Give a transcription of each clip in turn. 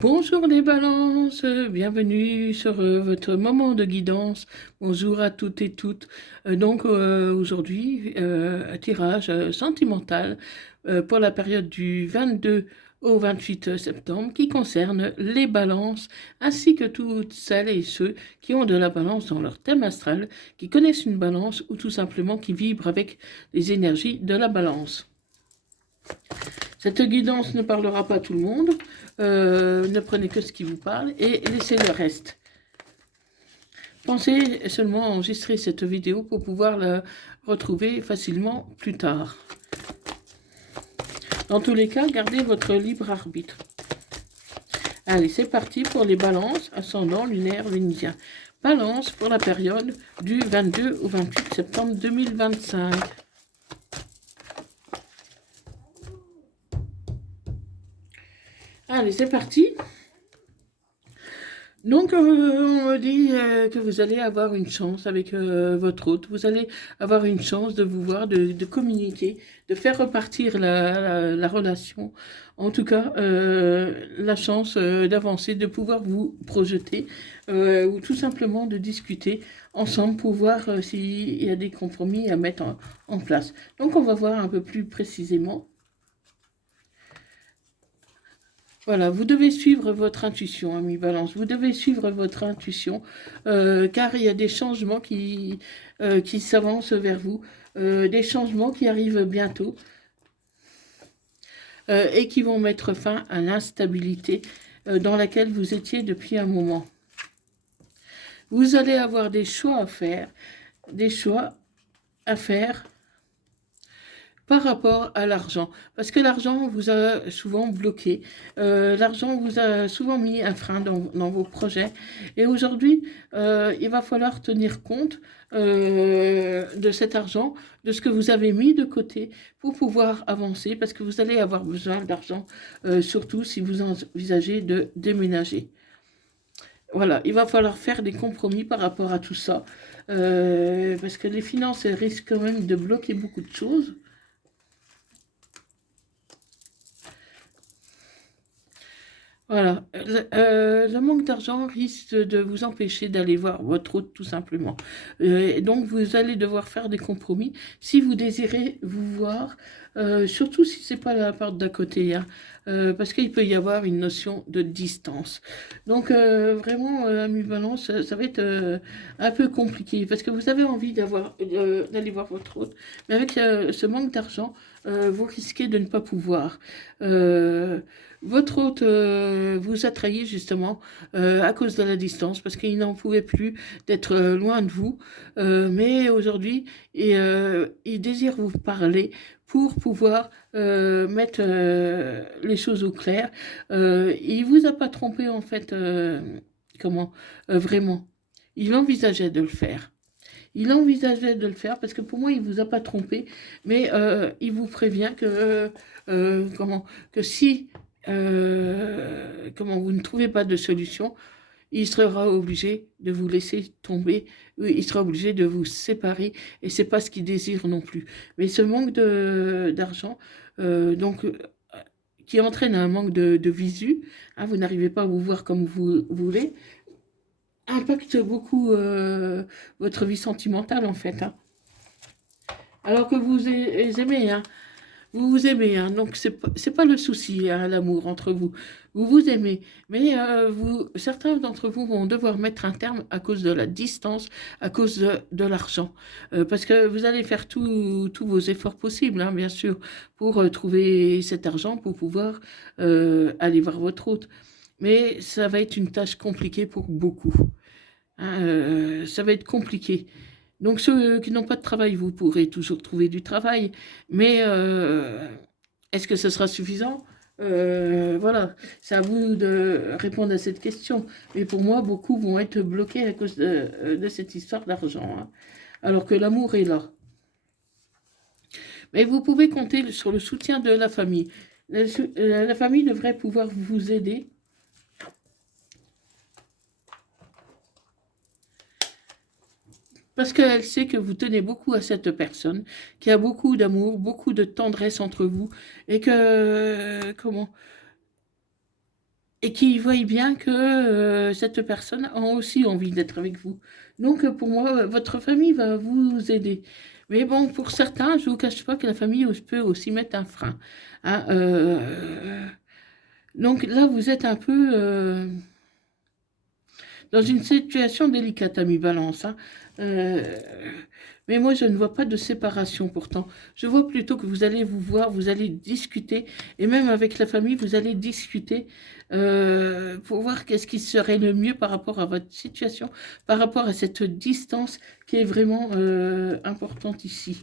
Bonjour les balances, bienvenue sur votre moment de guidance. Bonjour à toutes et toutes. Aujourd'hui, un tirage sentimental pour la période du 22 au 28 septembre qui concerne les balances ainsi que toutes celles et ceux qui ont de la balance dans leur thème astral, qui connaissent une balance ou tout simplement qui vibrent avec les énergies de la balance. Cette guidance ne parlera pas à tout le monde, ne prenez que ce qui vous parle et laissez le reste. Pensez seulement à enregistrer cette vidéo pour pouvoir la retrouver facilement plus tard. Dans tous les cas, gardez votre libre arbitre. Allez, c'est parti pour les balances, ascendant lunaire vénusien. Balance pour la période du 22 au 28 septembre 2025. Allez, c'est parti. Donc, on me dit que vous allez avoir une chance avec votre hôte. Vous allez avoir une chance de vous voir, de communiquer, de faire repartir la relation. En tout cas, la chance d'avancer, de pouvoir vous projeter ou tout simplement de discuter ensemble pour voir s'il y a des compromis à mettre en place. Donc, on va voir un peu plus précisément. Voilà, vous devez suivre votre intuition, ami Balance. Vous devez suivre votre intuition, car il y a des changements qui s'avancent vers vous, des changements qui arrivent bientôt et qui vont mettre fin à l'instabilité dans laquelle vous étiez depuis un moment. Vous allez avoir des choix à faire par rapport à l'argent, parce que l'argent vous a souvent bloqué, l'argent vous a souvent mis un frein dans vos projets, et aujourd'hui, il va falloir tenir compte de cet argent, de ce que vous avez mis de côté pour pouvoir avancer, parce que vous allez avoir besoin d'argent, surtout si vous envisagez de déménager. Voilà, il va falloir faire des compromis par rapport à tout ça, parce que les finances risquent quand même de bloquer beaucoup de choses. Voilà, le manque d'argent risque de vous empêcher d'aller voir votre hôte tout simplement. Et donc vous allez devoir faire des compromis si vous désirez vous voir, surtout si c'est pas la part d'à côté, hein, parce qu'il peut y avoir une notion de distance. Donc vraiment, ami Balance, ça va être un peu compliqué, parce que vous avez envie d'aller voir votre hôte, mais avec ce manque d'argent, vous risquez de ne pas pouvoir. Votre hôte vous a trahi justement à cause de la distance, parce qu'il n'en pouvait plus d'être loin de vous. Mais aujourd'hui, il désire vous parler pour pouvoir mettre les choses au clair. Il vous a pas trompé en fait, vraiment. Il envisageait de le faire. Il envisageait de le faire parce que pour moi, il vous a pas trompé, mais il vous prévient que si vous ne trouvez pas de solution, il sera obligé de vous laisser tomber, il sera obligé de vous séparer, et c'est pas ce qu'il désire non plus. Mais ce manque d'argent, qui entraîne un manque de visu, hein, vous n'arrivez pas à vous voir comme vous voulez, impacte beaucoup votre vie sentimentale en fait, hein. Alors que vous aimez, hein. Vous vous aimez, hein, donc c'est pas le souci, hein, l'amour entre vous. Vous vous aimez, mais certains d'entre vous vont devoir mettre un terme à cause de la distance, à cause de l'argent. Parce que vous allez faire tous vos efforts possibles, hein, bien sûr, pour trouver cet argent, pour pouvoir aller voir votre hôte. Mais ça va être une tâche compliquée pour beaucoup, hein, ça va être compliqué. Donc ceux qui n'ont pas de travail, vous pourrez toujours trouver du travail, mais est-ce que ce sera suffisant? Voilà, c'est à vous de répondre à cette question. Mais pour moi, beaucoup vont être bloqués à cause de cette histoire d'argent, hein, alors que l'amour est là. Mais vous pouvez compter sur le soutien de la famille. La famille devrait pouvoir vous aider. Parce qu'elle sait que vous tenez beaucoup à cette personne, qu'il y a beaucoup d'amour, beaucoup de tendresse entre vous, et que, et qui voient bien que cette personne a aussi envie d'être avec vous. Donc, pour moi, votre famille va vous aider. Mais bon, pour certains, je ne vous cache pas que la famille peut aussi mettre un frein. Hein, donc là, vous êtes un peu dans une situation délicate, ami Balance. Hein. Euh, mais moi, je ne vois pas de séparation pourtant. Je vois plutôt que vous allez vous voir, vous allez discuter, et même avec la famille, vous allez discuter pour voir qu'est-ce qui serait le mieux par rapport à votre situation, par rapport à cette distance qui est vraiment importante ici.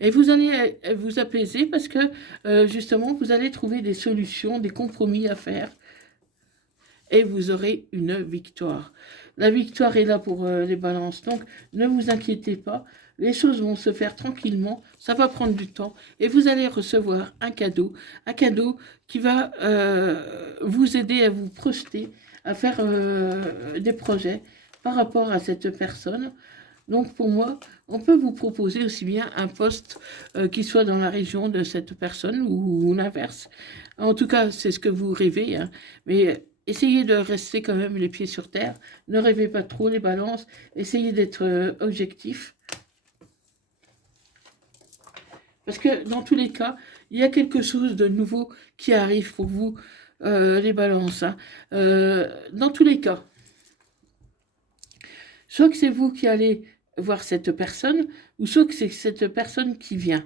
Et vous allez vous apaiser parce que justement, vous allez trouver des solutions, des compromis à faire et vous aurez une victoire. La victoire est là pour les balances, donc ne vous inquiétez pas, les choses vont se faire tranquillement, ça va prendre du temps, et vous allez recevoir un cadeau qui va vous aider à vous projeter, à faire des projets par rapport à cette personne. Donc pour moi, on peut vous proposer aussi bien un poste qui soit dans la région de cette personne ou l'inverse. En tout cas, c'est ce que vous rêvez, hein. Mais essayez de rester quand même les pieds sur terre. Ne rêvez pas trop les balances. Essayez d'être objectif. Parce que dans tous les cas, il y a quelque chose de nouveau qui arrive pour vous, les balances. Hein. Dans tous les cas, soit que c'est vous qui allez voir cette personne, ou soit que c'est cette personne qui vient.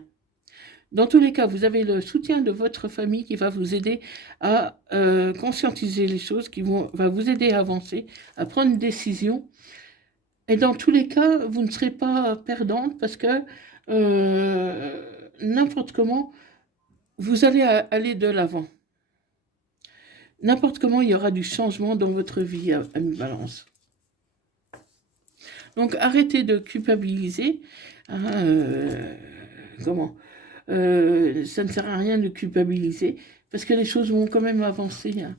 Dans tous les cas, vous avez le soutien de votre famille qui va vous aider à conscientiser les choses, va vous aider à avancer, à prendre une décision. Et dans tous les cas, vous ne serez pas perdante parce que n'importe comment, vous allez aller de l'avant. N'importe comment, il y aura du changement dans votre vie, ami Balance. Donc arrêtez de culpabiliser. Hein, comment ça ne sert à rien de culpabiliser parce que les choses vont quand même avancer. Hein.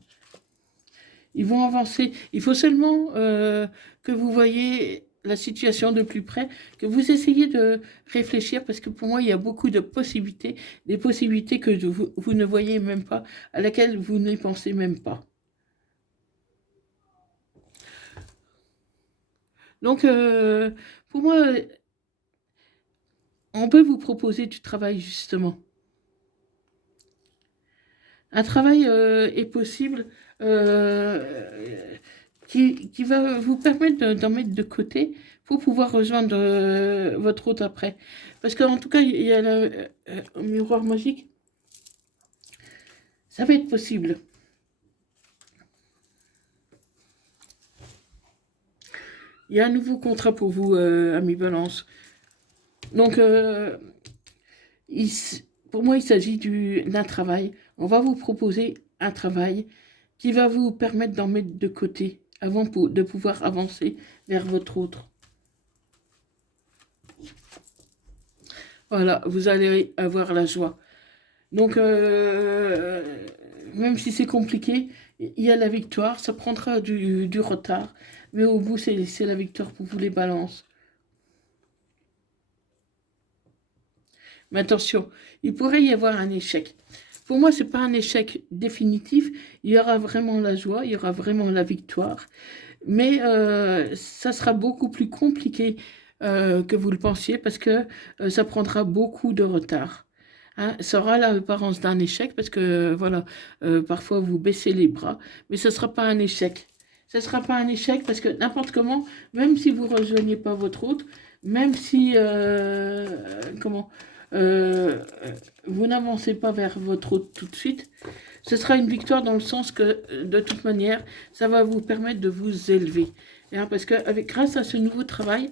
Ils vont avancer. Il faut seulement que vous voyez la situation de plus près, que vous essayez de réfléchir parce que pour moi, il y a beaucoup de possibilités, des possibilités que vous ne voyez même pas, à laquelle vous ne pensez même pas. Donc, pour moi, on peut vous proposer du travail justement. Un travail est possible qui va vous permettre d'en mettre de côté pour pouvoir rejoindre votre hôte après. Parce qu'en tout cas, il y a le miroir magique. Ça va être possible. Il y a un nouveau contrat pour vous, ami Balance. Donc, pour moi, il s'agit d'un travail. On va vous proposer un travail qui va vous permettre d'en mettre de côté avant de pouvoir avancer vers votre autre. Voilà, vous allez avoir la joie. Donc, même si c'est compliqué, il y a la victoire. Ça prendra du retard. Mais au bout, c'est la victoire pour vous les balances. Mais attention, il pourrait y avoir un échec. Pour moi, ce n'est pas un échec définitif. Il y aura vraiment la joie, il y aura vraiment la victoire. Mais ça sera beaucoup plus compliqué que vous le pensiez parce que ça prendra beaucoup de retard. Hein, ça aura l'apparence d'un échec parce que, voilà, parfois vous baissez les bras, mais ce ne sera pas un échec. Ce ne sera pas un échec parce que n'importe comment, même si vous ne rejoignez pas votre hôte, même si, euh, vous n'avancez pas vers votre hôte tout de suite, ce sera une victoire dans le sens que, de toute manière, ça va vous permettre de vous élever. Hein, parce que grâce à ce nouveau travail,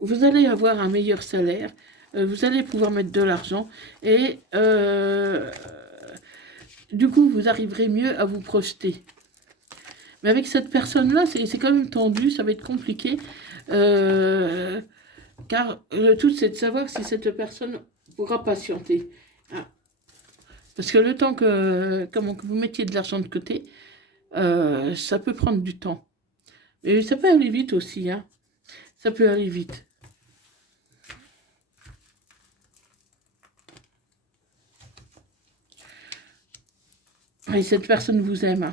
vous allez avoir un meilleur salaire, vous allez pouvoir mettre de l'argent et du coup, vous arriverez mieux à vous projeter. Mais avec cette personne-là, c'est quand même tendu, ça va être compliqué. Car le tout, c'est de savoir si cette personne pourra patienter. Hein. Parce que le temps que vous mettiez de l'argent de côté, ça peut prendre du temps. Et ça peut aller vite aussi. Hein. Ça peut aller vite. Et cette personne vous aime.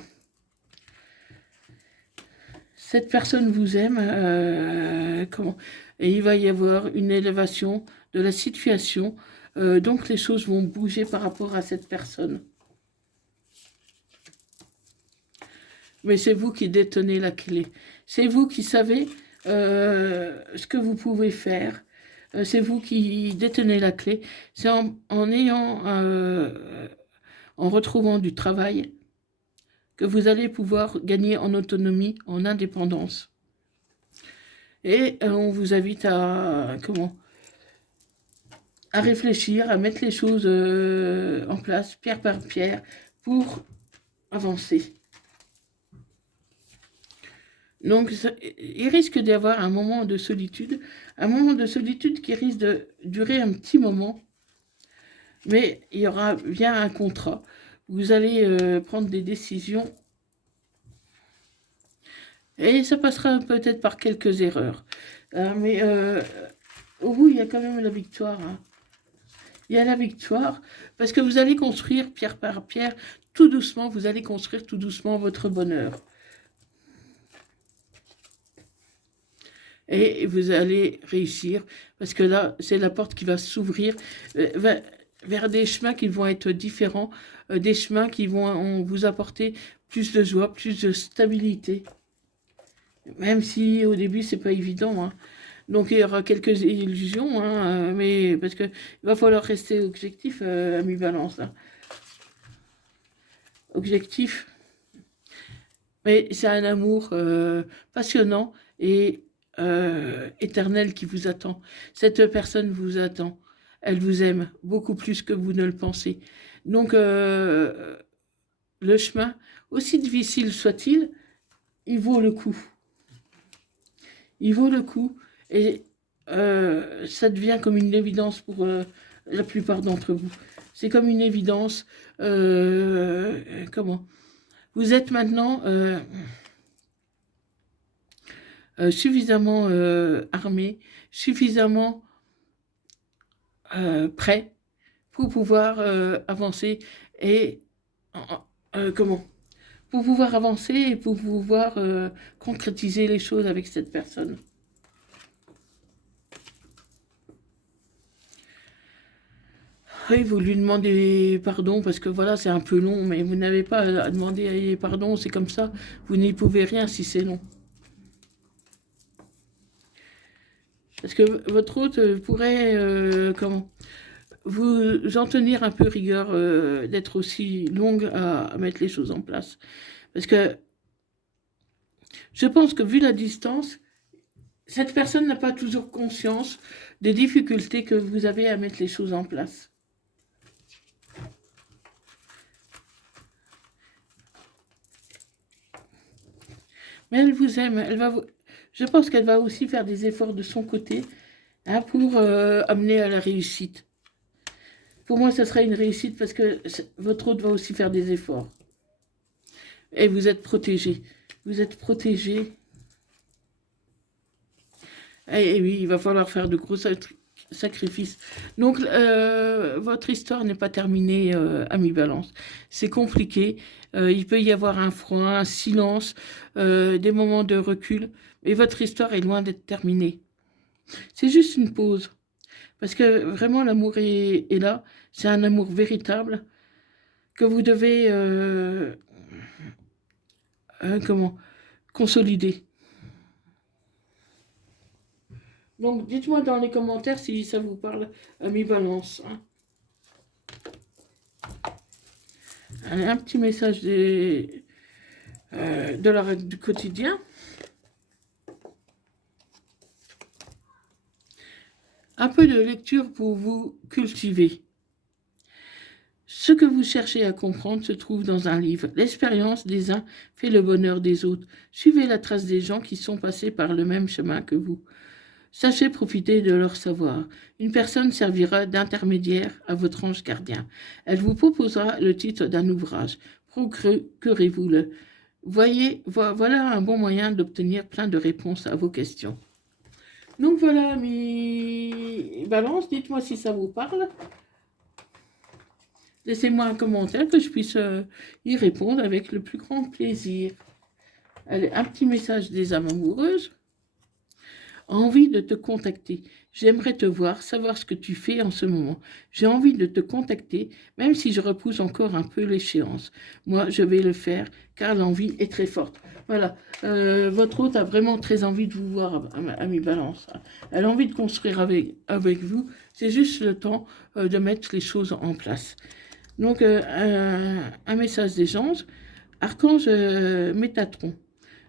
Cette personne vous aime. Comment? Et il va y avoir une élévation de la situation. Donc les choses vont bouger par rapport à cette personne. Mais c'est vous qui détenez la clé. C'est vous qui savez ce que vous pouvez faire. C'est vous qui détenez la clé. C'est en retrouvant du travail que vous allez pouvoir gagner en autonomie, en indépendance. Et on vous invite à réfléchir, à mettre les choses en place, pierre par pierre, pour avancer. Donc, il risque d'y avoir un moment de solitude qui risque de durer un petit moment, mais il y aura bien un contrat. Vous allez prendre des décisions et ça passera peut-être par quelques erreurs. Mais au bout, il y a quand même la victoire. Hein. Il y a la victoire parce que vous allez construire pierre par pierre, tout doucement, vous allez construire tout doucement votre bonheur. Et vous allez réussir, parce que là, c'est la porte qui va s'ouvrir vers des chemins qui vont être différents, des chemins qui vont vous apporter plus de joie, plus de stabilité. Même si au début, c'est pas évident. Hein. Donc il y aura quelques illusions, hein, mais parce qu'il va falloir rester objectif, ami Balance. Hein. Objectif. Mais c'est un amour passionnant et éternel qui vous attend. Cette personne vous attend. Elle vous aime beaucoup plus que vous ne le pensez. Donc, le chemin, aussi difficile soit-il, il vaut le coup. Il vaut le coup. Et ça devient comme une évidence pour la plupart d'entre vous. C'est comme une évidence. Comment? Vous êtes maintenant... suffisamment armé, suffisamment prêt pour pouvoir avancer et pour pouvoir avancer et pour pouvoir concrétiser les choses avec cette personne. Oui, vous lui demandez pardon parce que voilà, c'est un peu long, mais vous n'avez pas à demander pardon, c'est comme ça. Vous n'y pouvez rien si c'est long. Parce que votre hôte pourrait, vous en tenir un peu rigueur d'être aussi longue à mettre les choses en place. Parce que je pense que vu la distance, cette personne n'a pas toujours conscience des difficultés que vous avez à mettre les choses en place. Mais elle vous aime, je pense qu'elle va aussi faire des efforts de son côté hein, pour amener à la réussite. Pour moi, ça sera une réussite parce que votre hôte va aussi faire des efforts. Et vous êtes protégé. Vous êtes protégé. Et oui, il va falloir faire de gros sacrifices. Donc, votre histoire n'est pas terminée, ami Balance. C'est compliqué. Il peut y avoir un froid, un silence, des moments de recul. Et votre histoire est loin d'être terminée. C'est juste une pause. Parce que vraiment, l'amour est là. C'est un amour véritable que vous devez consolider. Donc, dites-moi dans les commentaires si ça vous parle, ami Balance. Hein. Un petit message de la règle du quotidien. Un peu de lecture pour vous cultiver. Ce que vous cherchez à comprendre se trouve dans un livre. L'expérience des uns fait le bonheur des autres. Suivez la trace des gens qui sont passés par le même chemin que vous. Sachez profiter de leur savoir. Une personne servira d'intermédiaire à votre ange gardien. Elle vous proposera le titre d'un ouvrage. Procurez-vous-le. Voilà un bon moyen d'obtenir plein de réponses à vos questions. Donc voilà, mes balances, dites-moi si ça vous parle. Laissez-moi un commentaire que je puisse y répondre avec le plus grand plaisir. Allez, un petit message des âmes amoureuses. Envie de te contacter. J'aimerais te voir, savoir ce que tu fais en ce moment. J'ai envie de te contacter, même si je repousse encore un peu l'échéance. Moi, je vais le faire, car l'envie est très forte. Voilà, votre hôte a vraiment très envie de vous voir, ami Balance. Elle a envie de construire avec vous. C'est juste le temps de mettre les choses en place. Donc, un message des anges. Archange Métatron.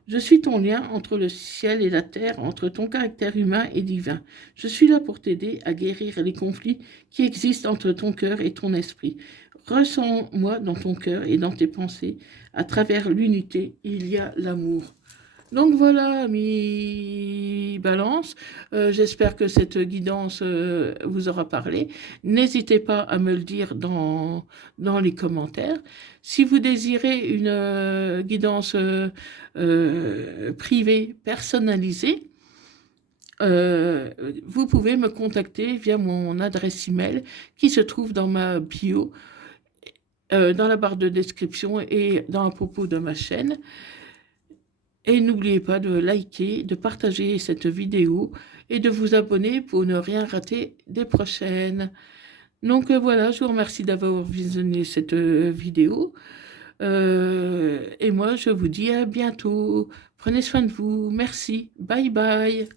Je suis ton lien entre le ciel et la terre, entre ton caractère humain et divin. Je suis là pour t'aider à guérir les conflits qui existent entre ton cœur et ton esprit. Ressens-moi dans ton cœur et dans tes pensées. À travers l'unité, il y a l'amour. Donc voilà, mes balances, j'espère que cette guidance vous aura parlé. N'hésitez pas à me le dire dans les commentaires. Si vous désirez une guidance privée, personnalisée, vous pouvez me contacter via mon adresse email qui se trouve dans ma bio, dans la barre de description et dans à propos de ma chaîne. Et n'oubliez pas de liker, de partager cette vidéo et de vous abonner pour ne rien rater des prochaines. Donc voilà, je vous remercie d'avoir visionné cette vidéo. Et moi, je vous dis à bientôt. Prenez soin de vous. Merci. Bye bye.